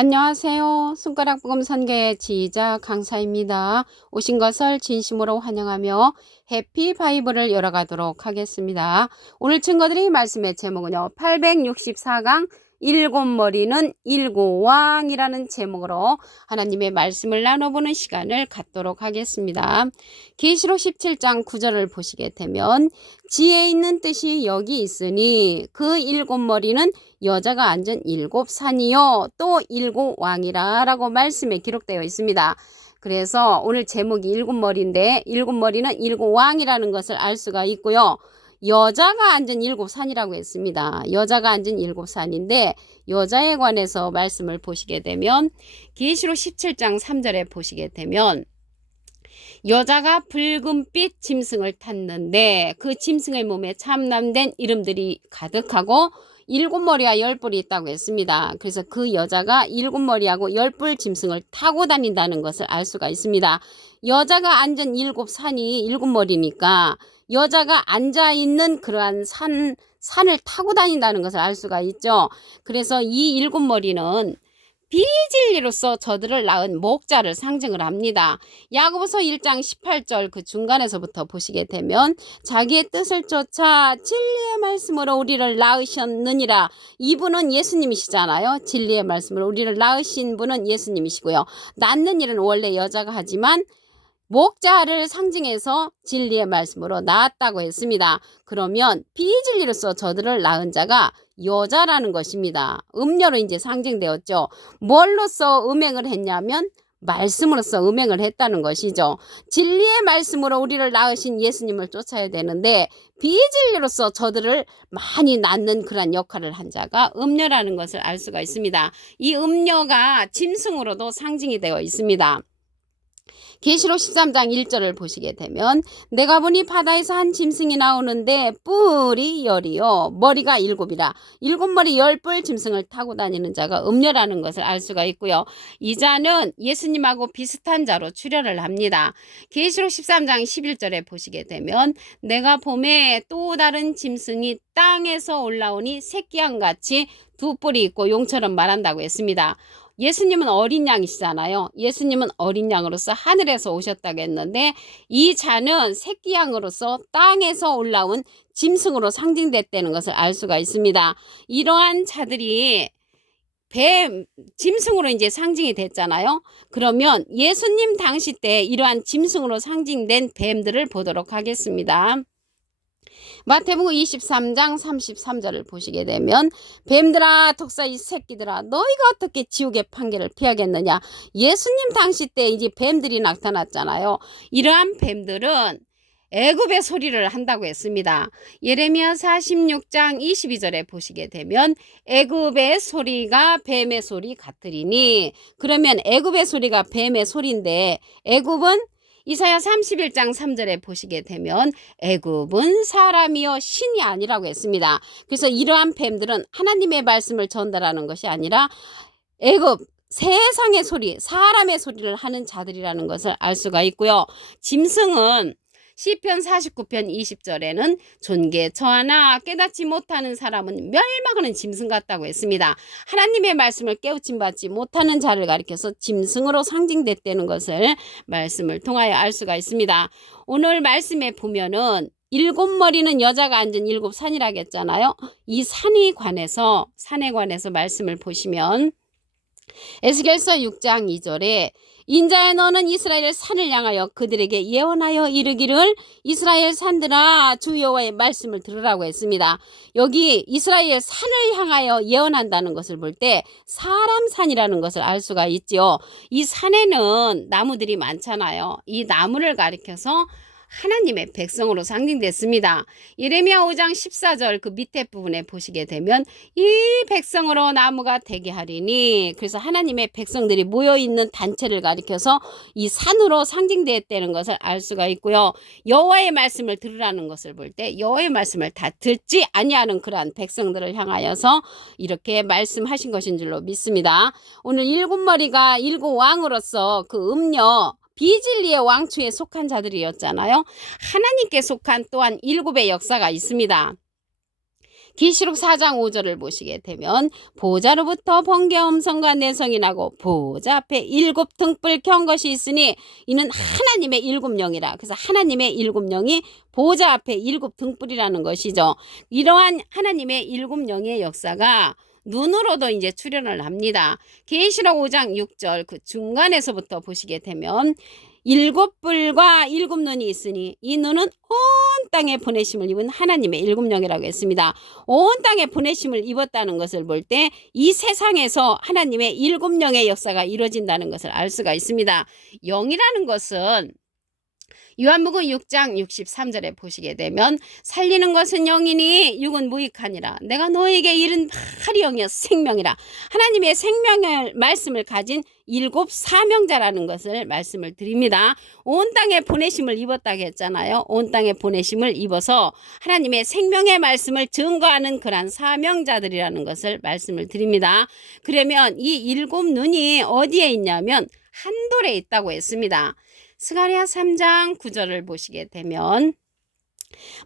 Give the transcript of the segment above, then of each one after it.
안녕하세요. 손가락 복음 선교의 지휘자 강사입니다. 오신 것을 진심으로 환영하며 해피 바이블을 열어가도록 하겠습니다. 오늘 증거드릴 말씀의 제목은요. 864강 일곱 머리는 일곱 왕이라는 제목으로 하나님의 말씀을 나눠보는 시간을 갖도록 하겠습니다. 계시록 17장 9절을 보시게 되면 지혜 있는 뜻이 여기 있으니 그 일곱 머리는 여자가 앉은 일곱 산이요 또 일곱 왕이라 라고 말씀에 기록되어 있습니다. 그래서 오늘 제목이 일곱 머리인데 일곱 머리는 일곱 왕이라는 것을 알 수가 있고요. 여자가 앉은 일곱 산이라고 했습니다. 여자가 앉은 일곱 산인데 여자에 관해서 말씀을 보시게 되면 계시록 17장 3절에 보시게 되면 여자가 붉은빛 짐승을 탔는데 그 짐승의 몸에 참남된 이름들이 가득하고 일곱 머리와 열 뿔이 있다고 했습니다. 그래서 그 여자가 일곱 머리하고 열 뿔 짐승을 타고 다닌다는 것을 알 수가 있습니다. 여자가 앉은 일곱 산이 일곱 머리니까 여자가 앉아있는 그러한 산을 타고 다닌다는 것을 알 수가 있죠. 그래서 이 일곱 머리는 비진리로서 저들을 낳은 목자를 상징을 합니다. 야고보서 1장 18절 그 중간에서부터 보시게 되면 자기의 뜻을 쫓아 진리의 말씀으로 우리를 낳으셨느니라. 이분은 예수님이시잖아요. 진리의 말씀으로 우리를 낳으신 분은 예수님이시고요. 낳는 일은 원래 여자가 하지만 목자를 상징해서 진리의 말씀으로 낳았다고 했습니다. 그러면 비진리로서 저들을 낳은 자가 여자라는 것입니다. 음녀로 이제 상징되었죠. 뭘로써 음행을 했냐면 말씀으로써 음행을 했다는 것이죠. 진리의 말씀으로 우리를 낳으신 예수님을 쫓아야 되는데 비진리로서 저들을 많이 낳는 그런 역할을 한 자가 음녀라는 것을 알 수가 있습니다. 이 음녀가 짐승으로도 상징이 되어 있습니다. 계시록 13장 1절을 보시게 되면 내가 보니 바다에서 한 짐승이 나오는데 뿔이 열이요 머리가 일곱이라. 일곱 머리 열 뿔 짐승을 타고 다니는 자가 음녀라는 것을 알 수가 있고요. 이 자는 예수님하고 비슷한 자로 출현을 합니다. 계시록 13장 11절에 보시게 되면 내가 봄에 또 다른 짐승이 땅에서 올라오니 새끼양같이 두 뿔이 있고 용처럼 말한다고 했습니다. 예수님은 어린 양이시잖아요. 예수님은 어린 양으로서 하늘에서 오셨다고 했는데 이 자는 새끼 양으로서 땅에서 올라온 짐승으로 상징됐다는 것을 알 수가 있습니다. 이러한 자들이 짐승으로 이제 상징이 됐잖아요. 그러면 예수님 당시 때 이러한 짐승으로 상징된 뱀들을 보도록 하겠습니다. 마태복음 23장 33절을 보시게 되면 뱀들아 독사 이 새끼들아 너희가 어떻게 지옥의 판결을 피하겠느냐. 예수님 당시 때 이제 뱀들이 나타났잖아요. 이러한 뱀들은 애굽의 소리를 한다고 했습니다. 예레미야 46장 22절에 보시게 되면 애굽의 소리가 뱀의 소리 같으리니. 그러면 애굽의 소리가 뱀의 소리인데 애굽은 이사야 31장 3절에 보시게 되면 애굽은 사람이요 신이 아니라고 했습니다. 그래서 이러한 뱀들은 하나님의 말씀을 전달하는 것이 아니라 애굽 세상의 소리, 사람의 소리를 하는 자들이라는 것을 알 수가 있고요. 짐승은 시편 49편 20절에는 존귀에 처하나 깨닫지 못하는 사람은 멸망하는 짐승 같다고 했습니다. 하나님의 말씀을 깨우침 받지 못하는 자를 가리켜서 짐승으로 상징됐다는 것을 말씀을 통하여 알 수가 있습니다. 오늘 말씀에 보면은 일곱 머리는 여자가 앉은 일곱 산이라고 했잖아요. 이 산에 관해서 말씀을 보시면 에스겔서 6장 2절에 인자야 너는 이스라엘 산을 향하여 그들에게 예언하여 이르기를 이스라엘 산들아 주 여호와의 말씀을 들으라고 했습니다. 여기 이스라엘 산을 향하여 예언한다는 것을 볼 때 사람 산이라는 것을 알 수가 있죠. 이 산에는 나무들이 많잖아요. 이 나무를 가리켜서 하나님의 백성으로 상징됐습니다. 예레미야 5장 14절 그 밑에 부분에 보시게 되면 이 백성으로 나무가 되게 하리니. 그래서 하나님의 백성들이 모여있는 단체를 가리켜서 이 산으로 상징되었다는 것을 알 수가 있고요. 여호와의 말씀을 들으라는 것을 볼 때 여호와의 말씀을 다 듣지 아니하는 그러한 백성들을 향하여서 이렇게 말씀하신 것인 줄로 믿습니다. 오늘 일곱 머리가 일곱 왕으로서 그 음녀 비진리의 왕초에 속한 자들이었잖아요. 하나님께 속한 또한 일곱의 역사가 있습니다. 계시록 4장 5절을 보시게 되면 보좌로부터 번개 음성과 내성이 나고 보좌 앞에 7 등불 켠 것이 있으니 이는 하나님의 7영이라. 그래서 하나님의 7영이 보좌 앞에 7 등불이라는 것이죠. 이러한 하나님의 7영의 역사가 눈으로도 이제 출현을 합니다. 계시록 5장 6절 그 중간에서부터 보시게 되면 7불과 7눈이 있으니 이 눈은 온 땅에 보내심을 입은 하나님의 7영이라고 했습니다. 온 땅에 보내심을 입었다는 것을 볼 때 이 세상에서 하나님의 7영의 역사가 이루어진다는 것을 알 수가 있습니다. 영이라는 것은 요한복음 6장 63절에 보시게 되면 살리는 것은 영이니 육은 무익하니라. 내가 너에게 이른 바리 영이여 생명이라. 하나님의 생명의 말씀을 가진 7 사명자라는 것을 말씀을 드립니다. 온 땅에 보내심을 입었다고 했잖아요. 온 땅에 보내심을 입어서 하나님의 생명의 말씀을 증거하는 그러한 사명자들이라는 것을 말씀을 드립니다. 그러면 이 7눈이 어디에 있냐면 한돌에 있다고 했습니다. 스가랴 3장 9절을 보시게 되면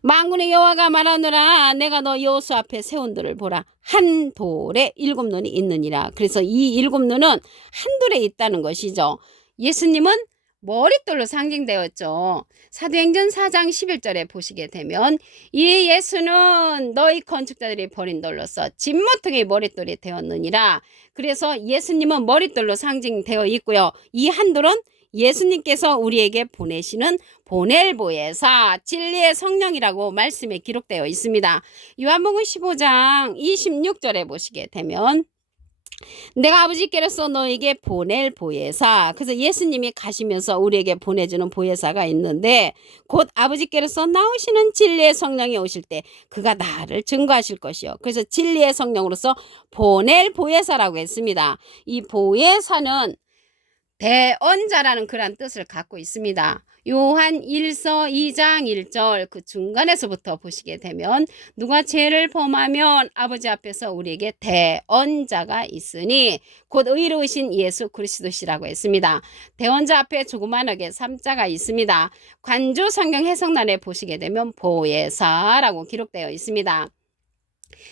만군의 여호와가 말하노라 내가 너 여호수 앞에 세운 돌을 보라 한 돌에 7눈이 있느니라. 그래서 이 7눈은 한 돌에 있다는 것이죠. 예수님은 머릿돌로 상징되었죠. 사도행전 4장 11절에 보시게 되면 이 예수는 너희 건축자들이 버린 돌로서 진모퉁이 머릿돌이 되었느니라. 그래서 예수님은 머릿돌로 상징되어 있고요. 이 한 돌은 예수님께서 우리에게 보내시는 보낼 보혜사 진리의 성령이라고 말씀에 기록되어 있습니다. 요한복음 15장 26절에 보시게 되면 내가 아버지께로서 너에게 보낼 보혜사. 그래서 예수님이 가시면서 우리에게 보내주는 보혜사가 있는데 곧 아버지께로서 나오시는 진리의 성령이 오실 때 그가 나를 증거하실 것이요. 그래서 진리의 성령으로서 보낼 보혜사라고 했습니다. 이 보혜사는 대언자라는 그런 뜻을 갖고 있습니다. 요한 1서 2장 1절 그 중간에서부터 보시게 되면 누가 죄를 범하면 아버지 앞에서 우리에게 대언자가 있으니 곧 의로우신 예수 그리스도시라고 했습니다. 대언자 앞에 조그만하게 3자가 있습니다. 관조 성경 해석란에 보시게 되면 보혜사라고 기록되어 있습니다.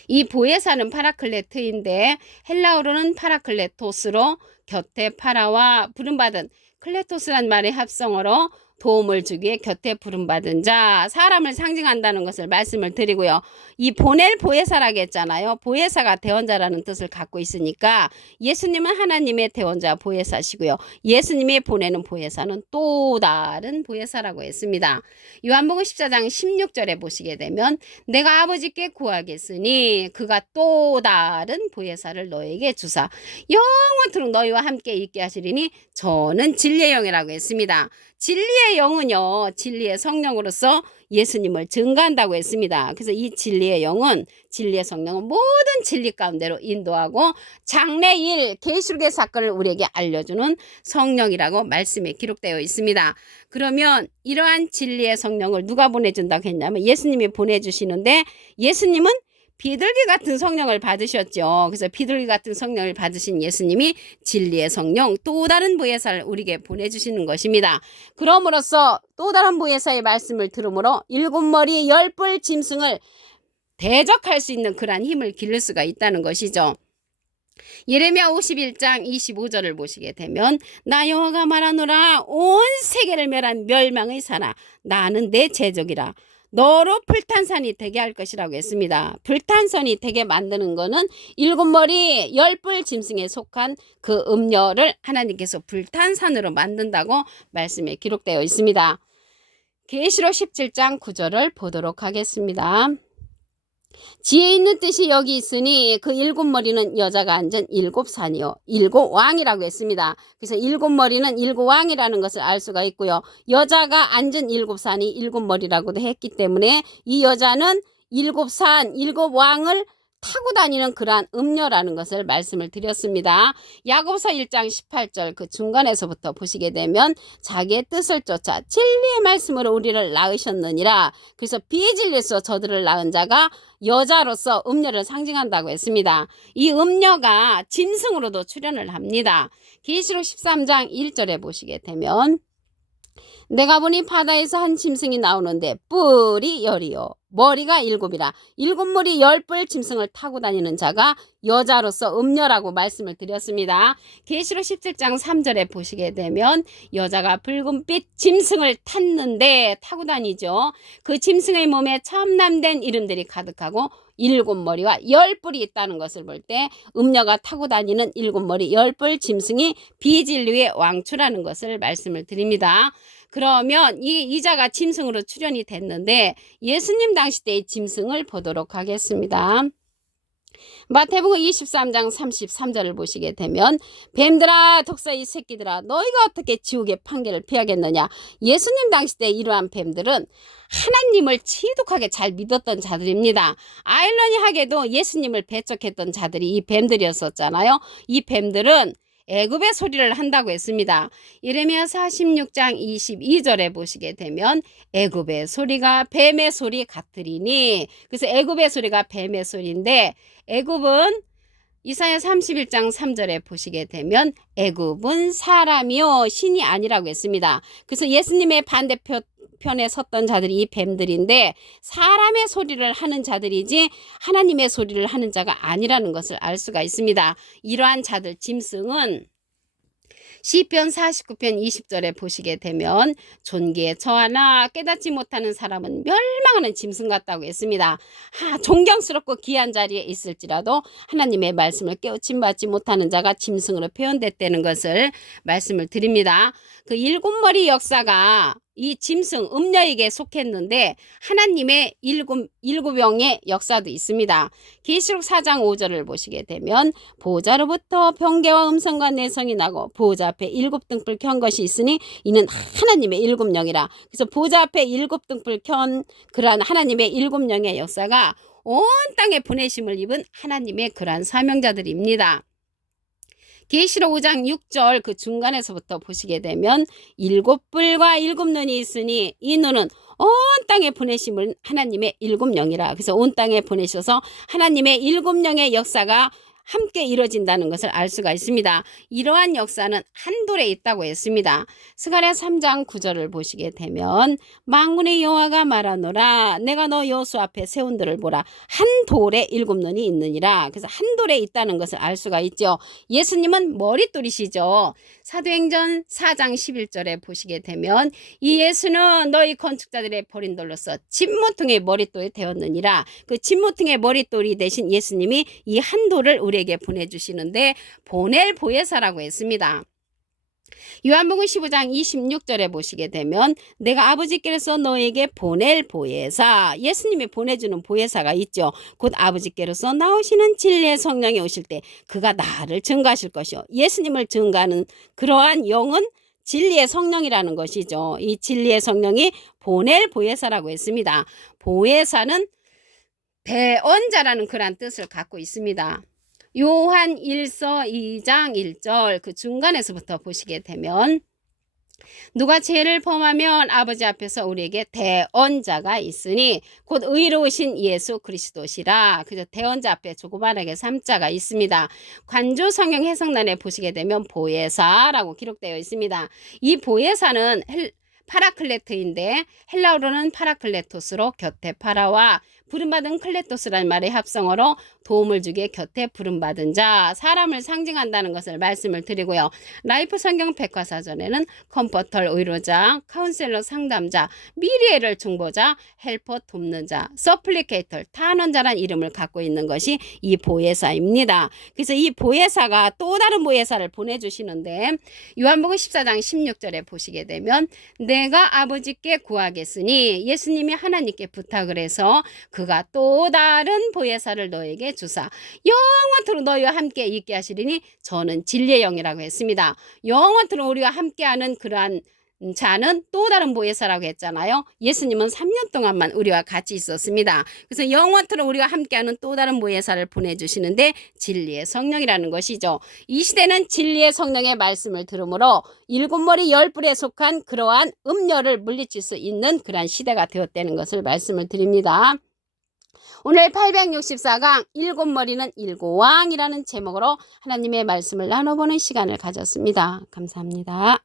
이 보혜사는 파라클레트인데 헬라어로는 파라클레토스로 곁에 파라와 부름받은 클레토스란 말의 합성어로 도움을 주기에 곁에 부름받은 자, 사람을 상징한다는 것을 말씀을 드리고요. 이 보낼 보혜사라고 했잖아요. 보혜사가 대언자라는 뜻을 갖고 있으니까 예수님은 하나님의 대언자 보혜사시고요. 예수님이 보내는 보혜사는 또 다른 보혜사라고 했습니다. 요한복음 14장 16절에 보시게 되면 내가 아버지께 구하겠으니 그가 또 다른 보혜사를 너에게 주사 영원토록 너희와 함께 있게 하시리니 저는 진리의 영이라고 했습니다. 진리의 영은요, 진리의 성령으로서 예수님을 증거한다고 했습니다. 그래서 이 진리의 영은, 진리의 성령은 모든 진리 가운데로 인도하고 장래일 계시록의 사건을 우리에게 알려주는 성령이라고 말씀에 기록되어 있습니다. 그러면 이러한 진리의 성령을 누가 보내준다고 했냐면 예수님이 보내주시는데 예수님은 비둘기 같은 성령을 받으셨죠. 그래서 비둘기 같은 성령을 받으신 예수님이 진리의 성령 또 다른 보혜사를 우리에게 보내주시는 것입니다. 그럼으로써 또 다른 보혜사의 말씀을 들으므로 7머리 10뿔 짐승을 대적할 수 있는 그러한 힘을 기를 수가 있다는 것이죠. 예레미야 51장 25절을 보시게 되면 나 여호와가 말하노라 온 세계를 멸한 멸망의 산아 나는 내 제적이라 너로 불탄산이 되게 할 것이라고 했습니다. 불탄산이 되게 만드는 거는 7머리 10뿔 짐승에 속한 그 음녀를 하나님께서 불탄산으로 만든다고 말씀에 기록되어 있습니다. 계시록 17장 9절을 보도록 하겠습니다. 지혜 있는 뜻이 여기 있으니 그 7머리는 여자가 앉은 7산이요 7왕이라고 했습니다. 그래서 7머리는 7왕이라는 것을 알 수가 있고요. 여자가 앉은 7산이 7머리라고도 했기 때문에 이 여자는 7산 7왕을 타고 다니는 그러한 음녀라는 것을 말씀을 드렸습니다. 야고보서 1장 18절 그 중간에서부터 보시게 되면 자기의 뜻을 쫓아 진리의 말씀으로 우리를 낳으셨느니라. 그래서 비진리로서 저들을 낳은 자가 여자로서 음녀를 상징한다고 했습니다. 이 음녀가 짐승으로도 출현을 합니다. 계시록 13장 1절에 보시게 되면 내가 보니 바다에서 한 짐승이 나오는데 뿔이 10이요 머리가 7이라 7머리 10뿔 짐승을 타고 다니는 자가 여자로서 음녀라고 말씀을 드렸습니다. 계시록 17장 3절에 보시게 되면 여자가 붉은빛 짐승을 탔는데 타고 다니죠. 그 짐승의 몸에 첨남된 이름들이 가득하고 7머리와 10뿔이 있다는 것을 볼 때 음녀가 타고 다니는 7머리 10뿔 짐승이 비진리의 왕초라는 것을 말씀을 드립니다. 그러면 이 자가 짐승으로 출현이 됐는데 예수님 당시 때의 짐승을 보도록 하겠습니다. 마태복음 23장 33절을 보시게 되면 뱀들아 독사의 새끼들아 너희가 어떻게 지옥의 판결을 피하겠느냐. 예수님 당시 때 이러한 뱀들은 하나님을 지독하게 잘 믿었던 자들입니다. 아이러니하게도 예수님을 배척했던 자들이 이 뱀들이었었잖아요. 이 뱀들은 애굽의 소리를 한다고 했습니다. 예레미야 46장 22절에 보시게 되면 애굽의 소리가 뱀의 소리 같으리니, 그래서 애굽의 소리가 뱀의 소리인데 애굽은 이사야 31장 3절에 보시게 되면 애굽은 사람이요 신이 아니라고 했습니다. 그래서 예수님의 반대편에 섰던 자들이 이 뱀들인데 사람의 소리를 하는 자들이지 하나님의 소리를 하는 자가 아니라는 것을 알 수가 있습니다. 이러한 자들 짐승은 시편 49편 20절에 보시게 되면 존귀에 처하나 깨닫지 못하는 사람은 멸망하는 짐승 같다고 했습니다. 존경스럽고 귀한 자리에 있을지라도 하나님의 말씀을 깨우침받지 못하는 자가 짐승으로 표현됐다는 것을 말씀을 드립니다. 그 7머리 역사가 이 짐승 음녀에게 속했는데 하나님의 7영의 역사도 있습니다. 계시록 4장 5절을 보시게 되면 보호자로부터 번개와 음성과 내성이 나고 보호자 앞에 7등불 켠 것이 있으니 이는 하나님의 7영이라. 그래서 보호자 앞에 7등불 켠 그러한 하나님의 7영의 역사가 온 땅에 보내심을 입은 하나님의 그러한 사명자들입니다. 계시록 5장 6절 그 중간에서부터 보시게 되면 7뿔과 7눈이 있으니 이 눈은 온 땅에 보내심을 하나님의 7영이라. 그래서 온 땅에 보내셔서 하나님의 7영의 역사가 함께 이루어진다는 것을 알 수가 있습니다. 이러한 역사는 한 돌에 있다고 했습니다. 스가랴 3장 9절을 보시게 되면 만군의 여호와가 말하노라 내가 너 여호수 앞에 세운 들을 보라 한 돌에 7눈이 있느니라. 그래서 한 돌에 있다는 것을 알 수가 있죠. 예수님은 머릿돌이시죠. 사도행전 4장 11절에 보시게 되면 이 예수는 너희 건축자들의 버린 돌로서 진모퉁의 머릿돌이 되었느니라. 그 진모퉁의 머릿돌이 되신 예수님이 이 한 돌을 우리에게 보내주시는데 보낼 보혜사라고 했습니다. 요한복음 15장 26절에 보시게 되면 내가 아버지께로서 너에게 보낼 보혜사, 예수님이 보내주는 보혜사가 있죠. 곧 아버지께로서 나오시는 진리의 성령이 오실 때 그가 나를 증거하실 것이요. 예수님을 증거하는 그러한 영은 진리의 성령이라는 것이죠. 이 진리의 성령이 보낼 보혜사라고 했습니다. 보혜사는 대언자라는 그런 뜻을 갖고 있습니다. 요한 1서 2장 1절 그 중간에서부터 보시게 되면 누가 죄를 범하면 아버지 앞에서 우리에게 대언자가 있으니 곧 의로우신 예수 그리스도시라. 그래서 대언자 앞에 조그만하게 3자가 있습니다. 관조 성경 해석란에 보시게 되면 보혜사라고 기록되어 있습니다. 이 보혜사는 파라클레트인데 헬라어로는 파라클레토스로 곁에 파라와 부름받은 클레토스라는 말의 합성어로 도움을 주게 곁에 부름받은 자, 사람을 상징한다는 것을 말씀을 드리고요. 라이프 성경 백과사전에는 컴포터 의로자, 카운셀러 상담자, 미리애를 중보자, 헬퍼 돕는 자, 서플리케이터 탄원자란 이름을 갖고 있는 것이 이 보혜사입니다. 그래서 이 보혜사가 또 다른 보혜사를 보내주시는데 요한복음 14장 16절에 보시게 되면 내가 아버지께 구하겠으니 예수님이 하나님께 부탁을 해서 그가 또 다른 보혜사를 너에게 주사 영원토록 너희와 함께 있게 하시리니 저는 진리의 영이라고 했습니다. 영원토록 우리와 함께하는 그러한 자는 또 다른 보혜사라고 했잖아요. 예수님은 3년 동안만 우리와 같이 있었습니다. 그래서 영원토록 우리와 함께하는 또 다른 보혜사를 보내주시는데 진리의 성령이라는 것이죠. 이 시대는 진리의 성령의 말씀을 들으므로 7머리 10뿔에 속한 그러한 음녀를 물리칠 수 있는 그러한 시대가 되었다는 것을 말씀을 드립니다. 오늘 864강 7머리는 7왕이라는 제목으로 하나님의 말씀을 나눠보는 시간을 가졌습니다. 감사합니다.